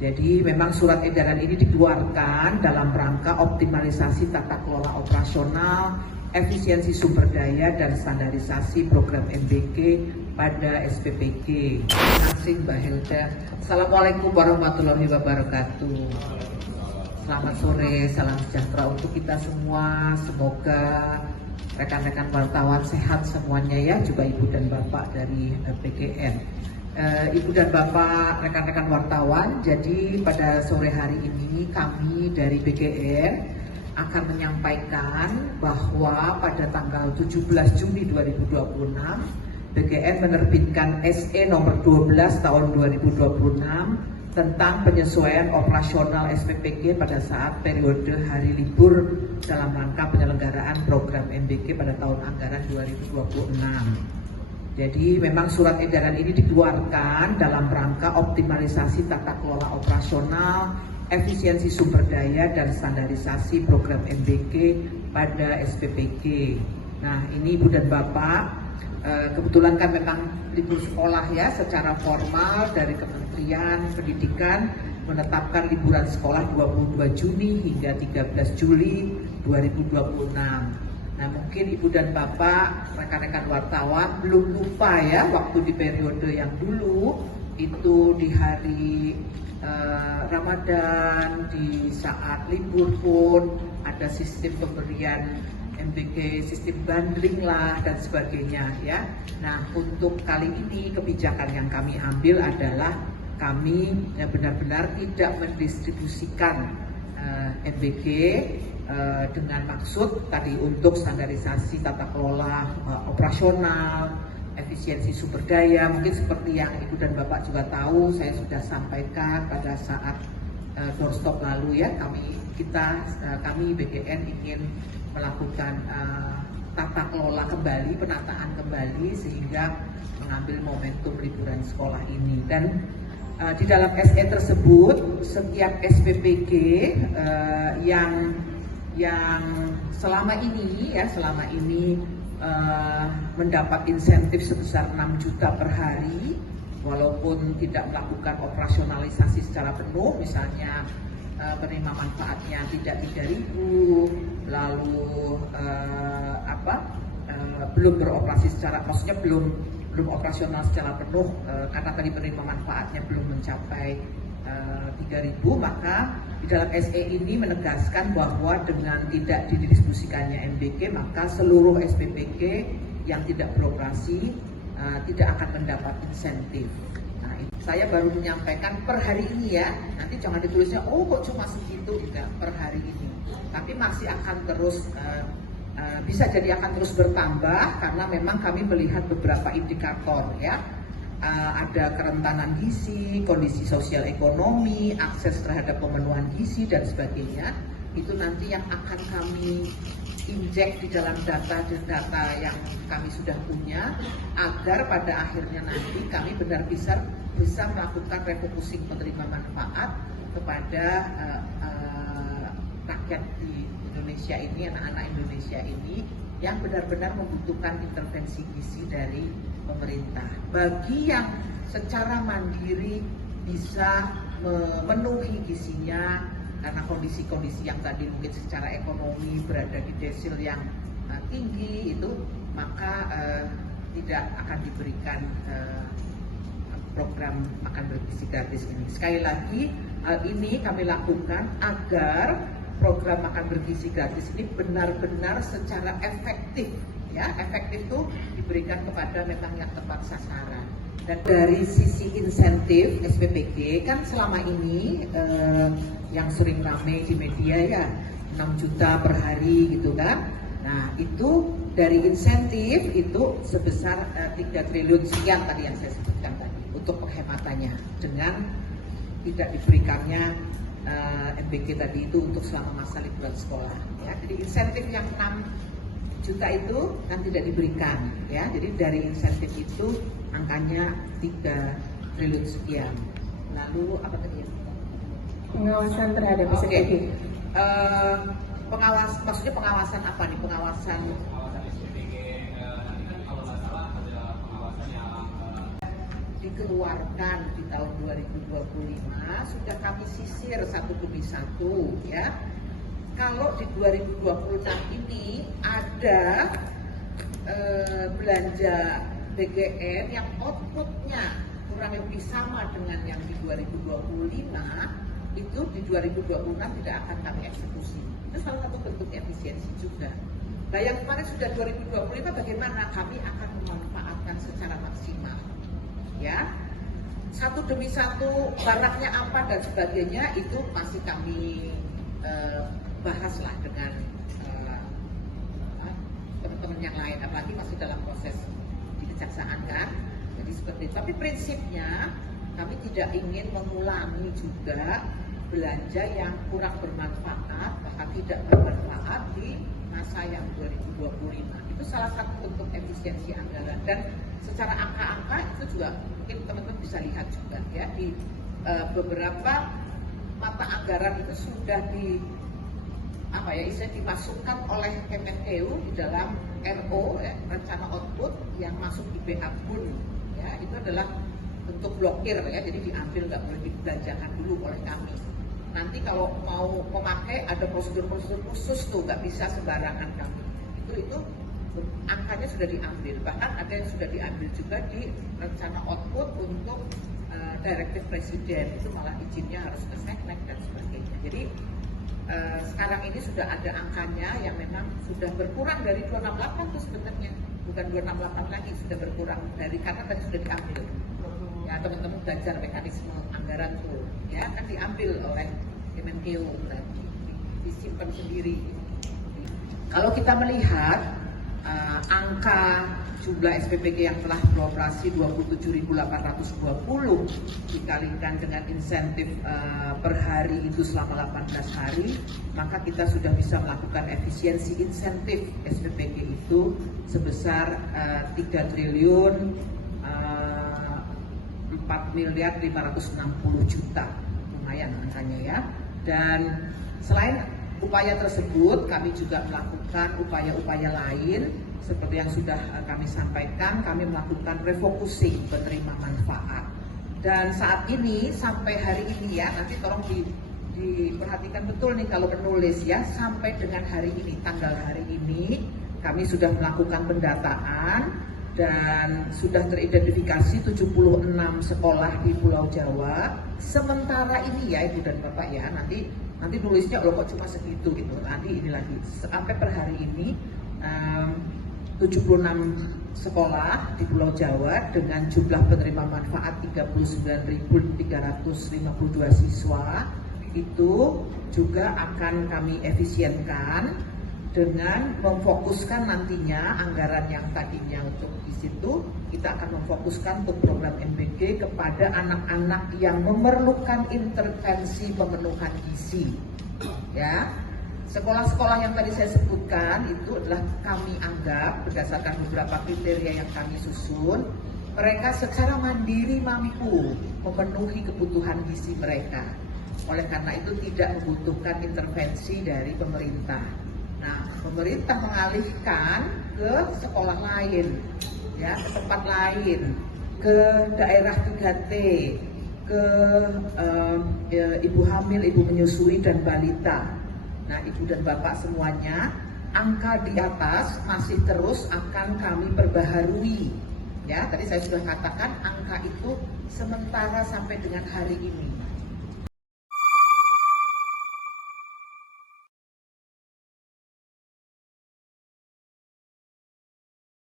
Jadi memang surat edaran ini dikeluarkan dalam rangka optimalisasi tata kelola operasional, efisiensi sumber daya dan standarisasi program MBK pada SPPG. Terima kasih Mbak Hilda. Assalamualaikum warahmatullahi wabarakatuh. Selamat sore, salam sejahtera untuk kita semua. Semoga rekan-rekan wartawan sehat semuanya ya, juga Ibu dan Bapak dari BKN. Ibu dan Bapak, rekan-rekan wartawan, jadi pada sore hari ini kami dari BKN akan menyampaikan bahwa pada tanggal 17 Juni 2026 BKN menerbitkan SE nomor 12 tahun 2026 tentang penyesuaian operasional SPPG pada saat periode hari libur dalam rangka penyelenggaraan program MBK pada tahun anggaran 2026. Jadi memang surat edaran ini dikeluarkan dalam rangka optimalisasi tata kelola operasional, efisiensi sumber daya dan standarisasi program MBK pada SPPG. Nah ini Ibu dan Bapak, kebetulan kan memang libur sekolah ya, secara formal dari Kementerian Pendidikan menetapkan liburan sekolah 22 Juni hingga 13 Juli 2026. Nah mungkin Ibu dan Bapak, rekan-rekan wartawan belum lupa ya, waktu di periode yang dulu itu di hari Ramadan, di saat libur pun ada sistem pemberian MBK, sistem bundling lah dan sebagainya ya. Nah untuk kali ini kebijakan yang kami ambil adalah kami benar-benar tidak mendistribusikan MBK dengan maksud tadi untuk standarisasi tata kelola operasional, efisiensi sumber daya. Mungkin seperti yang Ibu dan Bapak juga tahu, saya sudah sampaikan pada saat doorstop lalu ya, kami BKN ingin melakukan tata kelola kembali, penataan kembali sehingga mengambil momentum liburan sekolah ini. Dan di dalam SE tersebut setiap SPPG yang selama ini mendapat insentif sebesar 6 juta per hari walaupun tidak melakukan operasionalisasi secara penuh, misalnya penerima manfaatnya tidak 3.000, lalu belum beroperasi secara, maksudnya belum operasional secara penuh karena tadi penerima manfaatnya belum mencapai 3.000, maka di dalam SE ini menegaskan bahwa dengan tidak didistribusikannya MBK maka seluruh SPPG yang tidak beroperasi tidak akan mendapat insentif. Nah, saya baru menyampaikan per hari ini ya, nanti jangan ditulisnya oh kok cuma segitu, tidak, per hari ini. Tapi masih akan terus bisa jadi akan terus bertambah karena memang kami melihat beberapa indikator ya. Ada kerentanan gizi, kondisi sosial ekonomi, akses terhadap pemenuhan gizi dan sebagainya. Itu nanti yang akan kami injek di dalam data yang kami sudah punya, agar pada akhirnya nanti kami benar bisa melakukan refocusing penerima manfaat kepada rakyat di Indonesia ini, anak-anak Indonesia ini yang benar-benar membutuhkan intervensi gizi dari pemerintah. Bagi yang secara mandiri bisa memenuhi gizinya karena kondisi-kondisi yang tadi mungkin secara ekonomi berada di desil yang tinggi itu, maka tidak akan diberikan program makan bergizi gratis ini. Sekali lagi, hal ini kami lakukan agar program makan bergizi gratis ini benar-benar secara efektif ya, efektif itu diberikan kepada memang yang tepat sasaran. Dan dari sisi insentif SPPG kan selama ini yang sering ramai di media ya 6 juta per hari gitu kan. Nah itu dari insentif itu sebesar 3 triliun sekian tadi yang saya sebutkan tadi untuk penghematannya dengan tidak diberikannya MBK tadi itu untuk selama masa liburan sekolah ya. Jadi insentif yang 6 juta itu kan tidak diberikan ya. Jadi dari insentif itu angkanya 3 triliun sekian. Lalu apa tadi? Pengawasan terhadap SPPG. Maksudnya pengawasan apa nih? Pengawasan dikeluarkan di tahun 2025 sudah kami sisir satu demi satu ya. Kalau di 2026 ini ada belanja BGN yang outputnya kurang lebih sama dengan yang di 2025, itu di 2026 tidak akan kami eksekusi. Itu salah satu bentuk efisiensi juga. Nah yang kemarin sudah 2025 bagaimana? Kami akan memanfaatkan secara maksimal. Ya, satu demi satu barangnya apa dan sebagainya itu masih kami bahaslah dengan teman-teman yang lain, apalagi masih dalam proses di kejaksaan kan. Jadi seperti itu. Tapi prinsipnya kami tidak ingin mengulangi juga belanja yang kurang bermanfaat, bahkan tidak bermanfaat di masa yang 2025. Itu salah satu bentuk efisiensi anggaran, dan secara angka-angka itu juga mungkin teman-teman bisa lihat juga ya, di beberapa mata anggaran itu sudah dimasukkan oleh Kemenkeu di dalam RO ya, rencana output yang masuk di BABUN ya, itu adalah bentuk blokir ya, jadi diambil, nggak boleh dibelanjakan dulu oleh kami. Nanti kalau mau memakai ada prosedur-prosedur khusus tuh, nggak bisa sembarangan kami. Itu angkanya sudah diambil, bahkan ada yang sudah diambil juga di rencana output untuk direktif presiden, itu malah izinnya harus ke Seknek dan sebagainya. Jadi sekarang ini sudah ada angkanya yang memang sudah berkurang dari 268 tuh sebenarnya, bukan 268 lagi, sudah berkurang dari, karena tadi sudah diambil. Ya teman-teman belajar mekanisme anggaran tuh, ya kan diambil oleh Kemenkeu dan disimpan sendiri. Kalau kita melihat angka jumlah SPPG yang telah beroperasi 27.820 dikalikan dengan insentif per hari itu selama 18 hari, maka kita sudah bisa melakukan efisiensi insentif SPPG itu sebesar 3 triliun 4.560 juta, lumayan angkanya ya. Dan selain upaya tersebut, kami juga melakukan upaya-upaya lain seperti yang sudah kami sampaikan. Kami melakukan refocusing penerima manfaat, dan saat ini sampai hari ini ya, nanti tolong diperhatikan betul nih kalau menulis ya, sampai dengan hari ini, tanggal hari ini kami sudah melakukan pendataan dan sudah teridentifikasi 76 sekolah di Pulau Jawa. Sementara ini ya Ibu dan Bapak ya, nanti nulisnya kok cuma segitu gitu, nanti ini lagi sampai per hari ini 76 sekolah di Pulau Jawa dengan jumlah penerima manfaat 39.352 siswa itu juga akan kami efisienkan dengan memfokuskan nantinya anggaran yang tadinya untuk di situ, kita akan memfokuskan untuk program MBG kepada anak-anak yang memerlukan intervensi pemenuhan gizi. Ya, sekolah-sekolah yang tadi saya sebutkan itu adalah kami anggap berdasarkan beberapa kriteria yang kami susun, mereka secara mandiri mampu memenuhi kebutuhan gizi mereka. Oleh karena itu tidak membutuhkan intervensi dari pemerintah. Nah, pemerintah mengalihkan ke sekolah lain, ya, ke tempat lain, ke daerah 3T, ke ibu hamil, ibu menyusui, dan balita. Nah, ibu dan bapak semuanya, angka di atas masih terus akan kami perbaharui. Ya, tadi saya sudah katakan angka itu sementara sampai dengan hari ini.